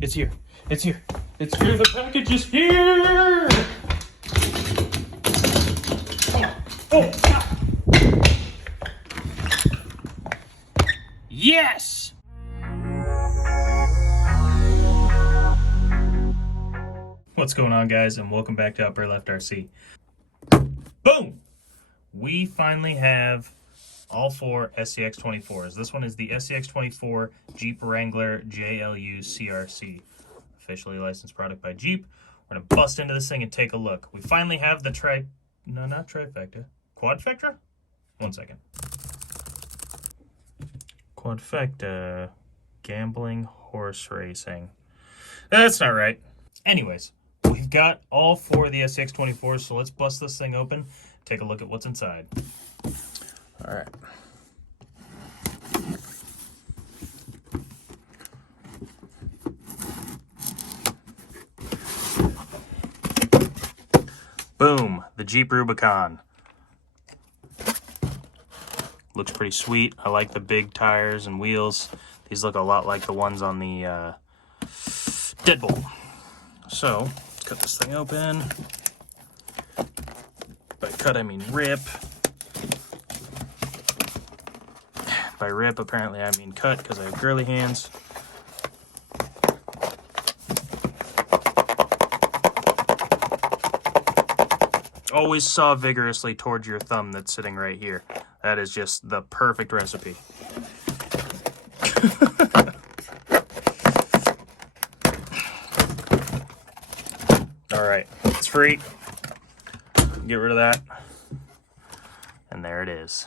It's here. It's here. It's here. The package is here. Oh, God. Yes. What's going on, guys, and welcome back to Upper Left RC. Boom! We finally have all four Scx24s. This one is the Scx24 Jeep Wrangler JLU CRC, officially licensed product by Jeep. We're gonna bust into this thing and take a look. We finally have the quadfecta? One second. Quadfecta, gambling horse racing. That's not right. Anyways, we've got all four of the Scx24s, so let's bust this thing open, take a look at what's inside. All right. Boom, the Jeep Rubicon. Looks pretty sweet. I like the big tires and wheels. These look a lot like the ones on the Deadbolt. So, let's cut this thing open. By cut, I mean rip. By rip, apparently I mean cut, because I have girly hands. Always saw vigorously towards your thumb that's sitting right here. That is just the perfect recipe. All right, it's free. Get rid of that. And there it is.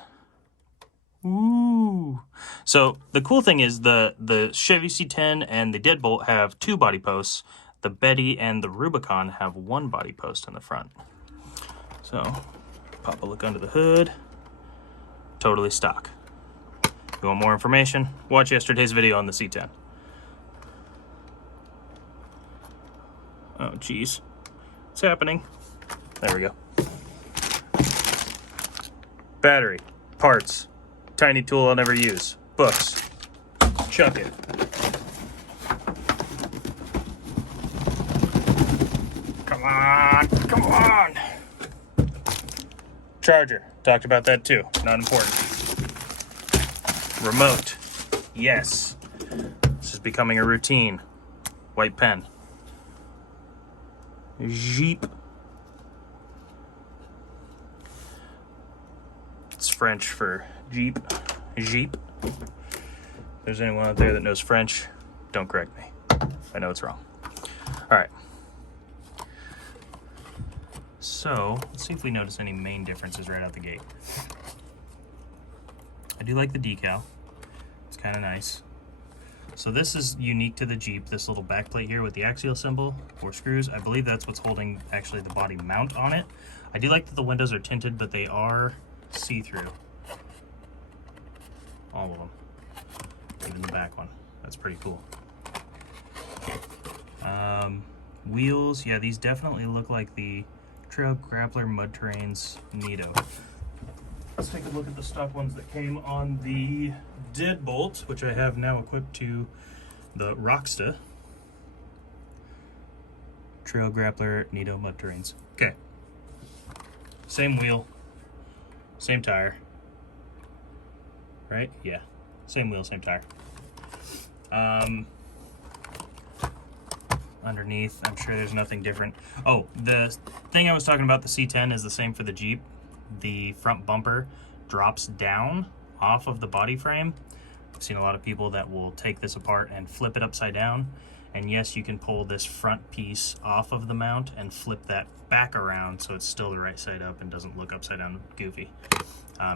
Ooh. So the cool thing is the Chevy C10 and the Deadbolt have two body posts. The Betty and the Rubicon have one body post in the front. So pop a look under the hood. Totally stock. If you want more information, watch yesterday's video on the C10. Oh geez, it's happening. There we go. Battery, parts, tiny tool I'll never use, books, chuck it. Come on, come on. Charger, talked about that too, not important. Remote, yes. This is becoming a routine. White pen. Jeep. It's French for Jeep. Jeep. If there's anyone out there that knows French, don't correct me. I know it's wrong. All right. So, let's see if we notice any main differences right out the gate. I do like the decal. It's kind of nice. So this is unique to the Jeep, this little backplate here with the axial symbol or screws. I believe that's what's holding actually the body mount on it. I do like that the windows are tinted, but they are see-through. All of them. Even the back one. That's pretty cool. Wheels, yeah, these definitely look like the Trail Grappler Mud Terrains Nito. Let's take a look at the stock ones that came on the Deadbolt, which I have now equipped to the Rocksta. Trail Grappler Nito Mud Terrains. Okay. Same wheel, same tire. Right? Yeah. Same wheel, same tire. Underneath, I'm sure there's nothing different. Oh, the thing I was talking about, the C10, is the same for the Jeep. The front bumper drops down off of the body frame. I've seen a lot of people that will take this apart and flip it upside down. And yes, you can pull this front piece off of the mount and flip that back around so it's still the right side up and doesn't look upside down goofy.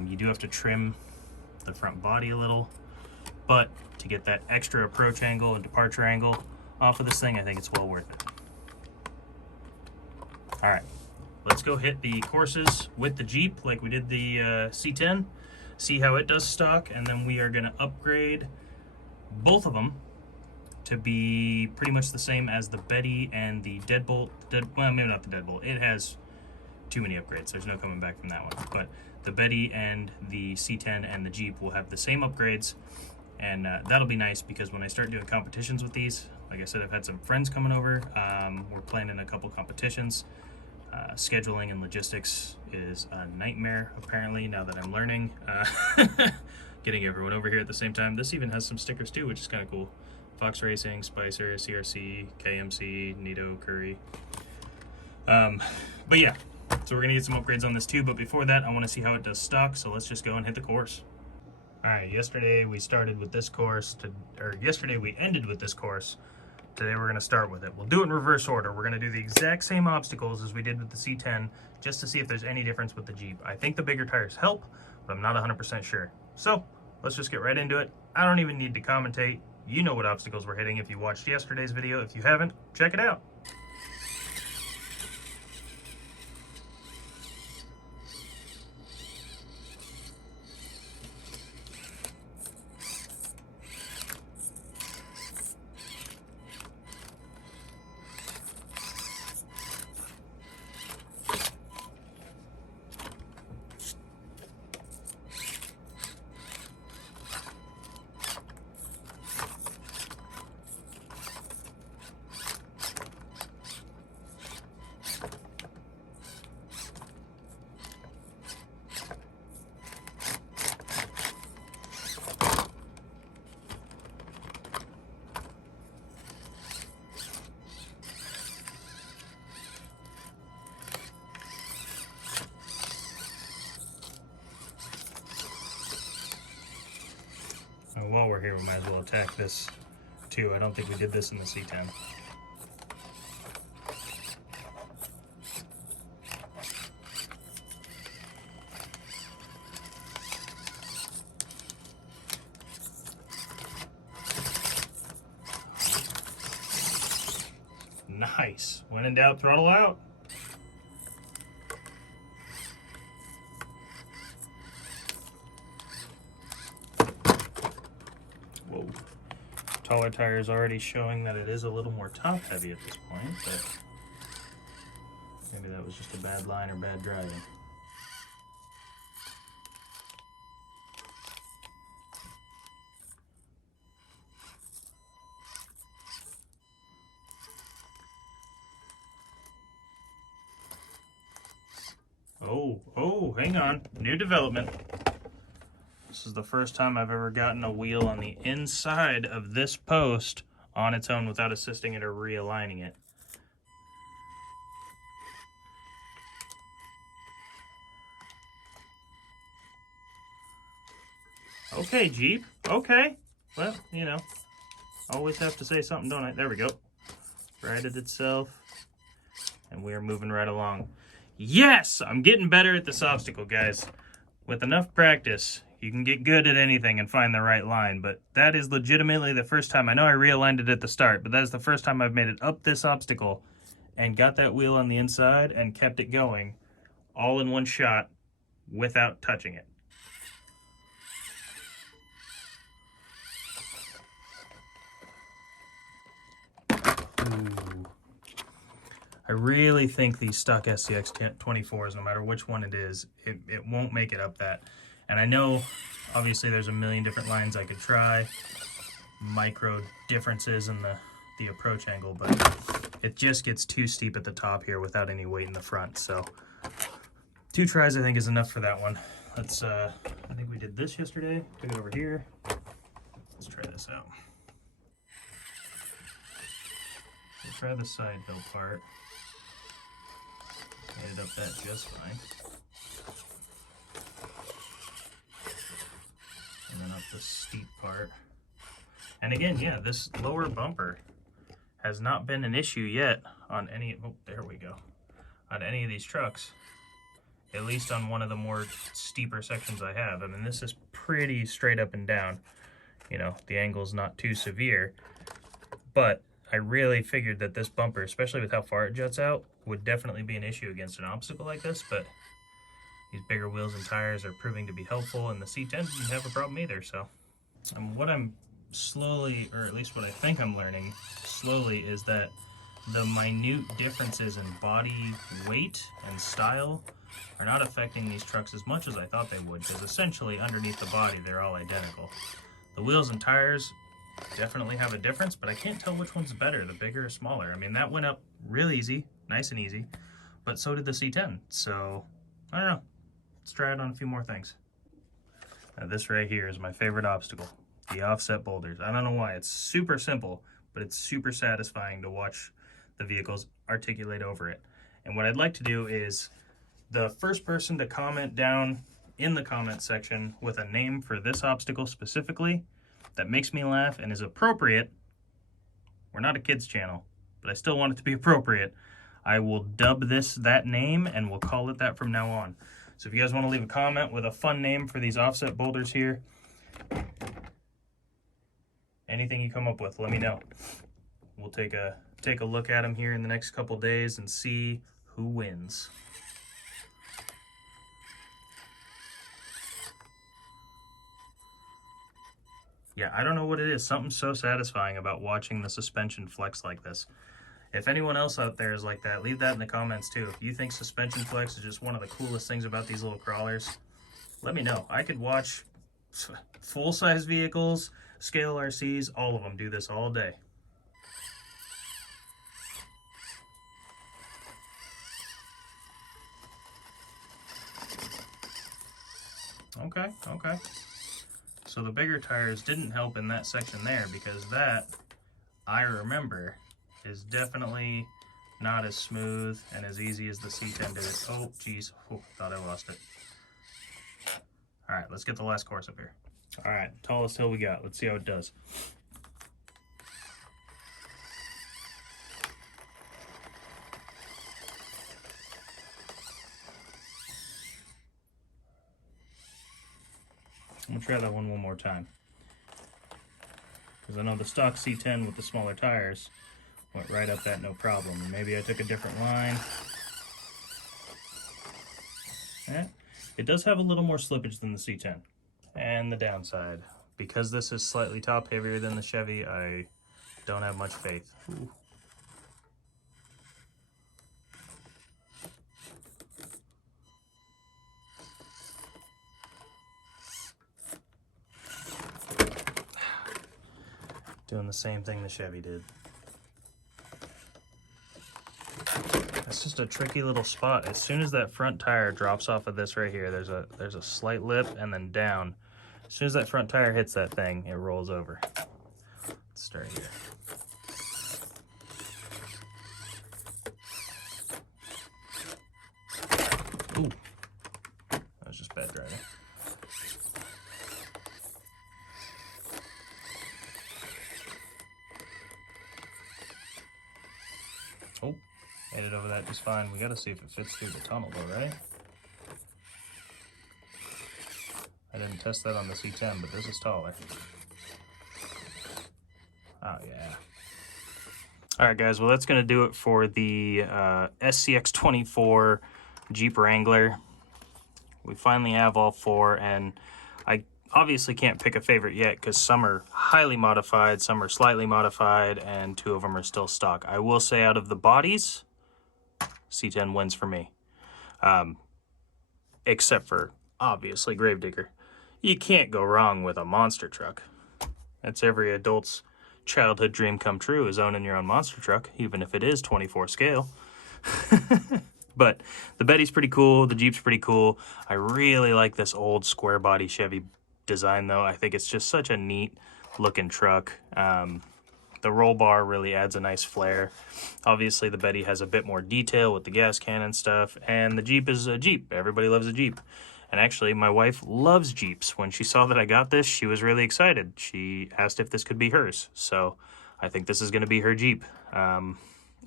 You do have to trim the front body a little, but to get that extra approach angle and departure angle off of this thing, I think it's well worth it. All right, let's go hit the courses with the Jeep like we did the C10, see how it does stock, and then we are gonna upgrade both of them to be pretty much the same as the Betty and the Deadbolt. Well, maybe not the Deadbolt. It has too many upgrades. There's no coming back from that one. But the Betty and the C10 and the Jeep will have the same upgrades, and that'll be nice because when I start doing competitions with these, Like I said, I've had some friends coming over. We're planning a couple competitions. Scheduling and logistics is a nightmare, apparently, now that I'm learning. Getting everyone over here at the same time. This even has some stickers too, which is kind of cool. Fox Racing, Spicer, CRC, KMC, Nito, Curry. But yeah, so we're gonna get some upgrades on this too, but before that I want to see how it does stock, so let's just go and hit the course. Alright, yesterday we started with this course, yesterday we ended with this course. Today we're going to start with it. We'll do it in reverse order. We're going to do the exact same obstacles as we did with the C10, just to see if there's any difference with the Jeep. I think the bigger tires help, but I'm not 100% sure. So let's just get right into it. I don't even need to commentate. You know what obstacles we're hitting if you watched yesterday's video. If you haven't, check it out. While we're here, we might as well attack this too. I don't think we did this in the C10. Nice. When in doubt, throttle out. Whoa. Taller tire is already showing that it is a little more top heavy at this point, but maybe that was just a bad line or bad driving. Oh, hang on. New development. This is the first time I've ever gotten a wheel on the inside of this post on its own without assisting it or realigning it. Okay, Jeep. Okay. Well, you know, always have to say something, don't I? There we go. Righted itself. And we are moving right along. Yes! I'm getting better at this obstacle, guys. With enough practice, you can get good at anything and find the right line, but that is legitimately the first time. I know I realigned it at the start, but that is the first time I've made it up this obstacle and got that wheel on the inside and kept it going all in one shot without touching it. Ooh. I really think these stock Scx24s, no matter which one it is, it won't make it up that. And I know, obviously, there's a million different lines I could try, micro differences in the approach angle, but it just gets too steep at the top here without any weight in the front. So 2 tries, I think, is enough for that one. Let's, I think we did this yesterday. Took it over here. Let's try this out. We'll try the side hill part. Made it up that just fine. And then up the steep part. And again, yeah, this lower bumper has not been an issue yet on any, oh, there we go, on any of these trucks. At least on one of the more steeper sections I have. I mean, this is pretty straight up and down. You know, the angle's not too severe. But I really figured that this bumper, especially with how far it juts out, would definitely be an issue against an obstacle like this, but these bigger wheels and tires are proving to be helpful, and the C10 didn't have a problem either. So what I'm slowly, or at least what I think I'm learning slowly, is that the minute differences in body weight and style are not affecting these trucks as much as I thought they would, because essentially underneath the body they're all identical. The wheels and tires definitely have a difference, but I can't tell which one's better, the bigger or smaller. I mean, that went up real easy, nice and easy, but so did the C10. So, I don't know. Let's try it on a few more things. Now, this right here is my favorite obstacle, the offset boulders. I don't know why. It's super simple, but it's super satisfying to watch the vehicles articulate over it. And what I'd like to do is the first person to comment down in the comment section with a name for this obstacle specifically that makes me laugh and is appropriate. We're not a kids channel, but I still want it to be appropriate. I will dub this that name and we'll call it that from now on. So if you guys want to leave a comment with a fun name for these offset boulders here, anything you come up with, let me know. We'll take a look at them here in the next couple days and see who wins. Yeah, I don't know what it is. Something so satisfying about watching the suspension flex like this. If anyone else out there is like that, leave that in the comments too. If you think suspension flex is just one of the coolest things about these little crawlers, let me know. I could watch full-size vehicles, scale RCs, all of them do this all day. Okay. So the bigger tires didn't help in that section there because that, I remember, is definitely not as smooth and as easy as the C10 did it. Oh, geez. Oh, thought I lost it. All right, let's get the last course up here. All right, tallest hill we got. Let's see how it does. I'm gonna try that one more time. Because I know the stock C10 with the smaller tires went right up that no problem. Maybe I took a different line. It does have a little more slippage than the C10. And the downside, because this is slightly top heavier than the Chevy, I don't have much faith. Ooh. Doing the same thing the Chevy did. It's just a tricky little spot. As soon as that front tire drops off of this right here, there's a slight lip and then down. As soon as that front tire hits that thing, it rolls over. Let's start here. Ooh, that was just bad driving. Oh, made it over that just fine. We gotta see if it fits through the tunnel though, right? I didn't test that on the C10, but this is taller. Oh yeah. All right, guys, well, that's gonna do it for the Scx24 Jeep Wrangler. We finally have all four, and I obviously can't pick a favorite yet because some are highly modified, some are slightly modified, and two of them are still stock. I will say out of the bodies, C10 wins for me. Except for, obviously, Gravedigger. You can't go wrong with a monster truck. That's every adult's childhood dream come true, is owning your own monster truck, even if it is 24 scale. But the Betty's pretty cool. The Jeep's pretty cool. I really like this old square body Chevy design, though. I think it's just such a neat looking truck. The roll bar really adds a nice flair. Obviously, the Betty has a bit more detail with the gas can and stuff. And the Jeep is a Jeep. Everybody loves a Jeep. And actually, my wife loves Jeeps. When she saw that I got this, she was really excited. She asked if this could be hers. So I think this is going to be her Jeep.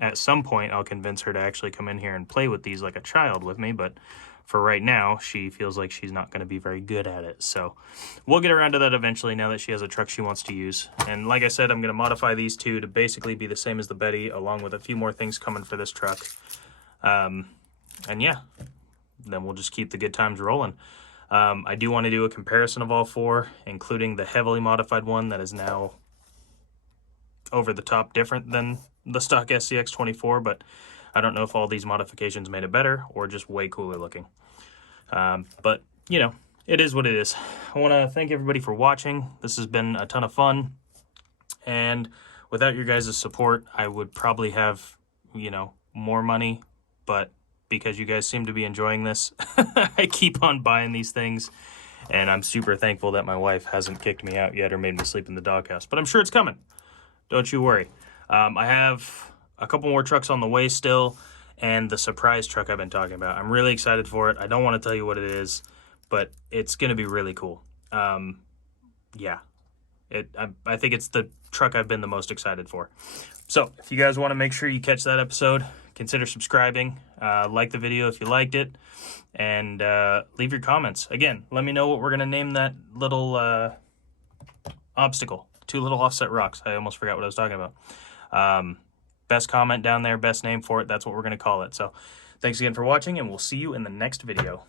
At some point, I'll convince her to actually come in here and play with these like a child with me, but for right now, she feels like she's not going to be very good at it. So we'll get around to that eventually now that she has a truck she wants to use. And like I said, I'm going to modify these two to basically be the same as the Betty, along with a few more things coming for this truck. And yeah, then we'll just keep the good times rolling. I do want to do a comparison of all four, including the heavily modified one that is now over the top different than the stock Scx24, but I don't know if all these modifications made it better or just way cooler looking. But, you know, it is what it is. I want to thank everybody for watching. This has been a ton of fun. And without your guys' support, I would probably have, you know, more money, but because you guys seem to be enjoying this, I keep on buying these things, and I'm super thankful that my wife hasn't kicked me out yet or made me sleep in the doghouse, but I'm sure it's coming. Don't you worry. I have a couple more trucks on the way still, and the surprise truck I've been talking about. I'm really excited for it. I don't want to tell you what it is, but it's going to be really cool. Yeah. I think it's the truck I've been the most excited for. So if you guys want to make sure you catch that episode, consider subscribing, like the video if you liked it, and leave your comments. Again, let me know what we're going to name that little obstacle. 2 little offset rocks. I almost forgot what I was talking about. Best comment down there, best name for it, that's what we're going to call it. So thanks again for watching, and we'll see you in the next video.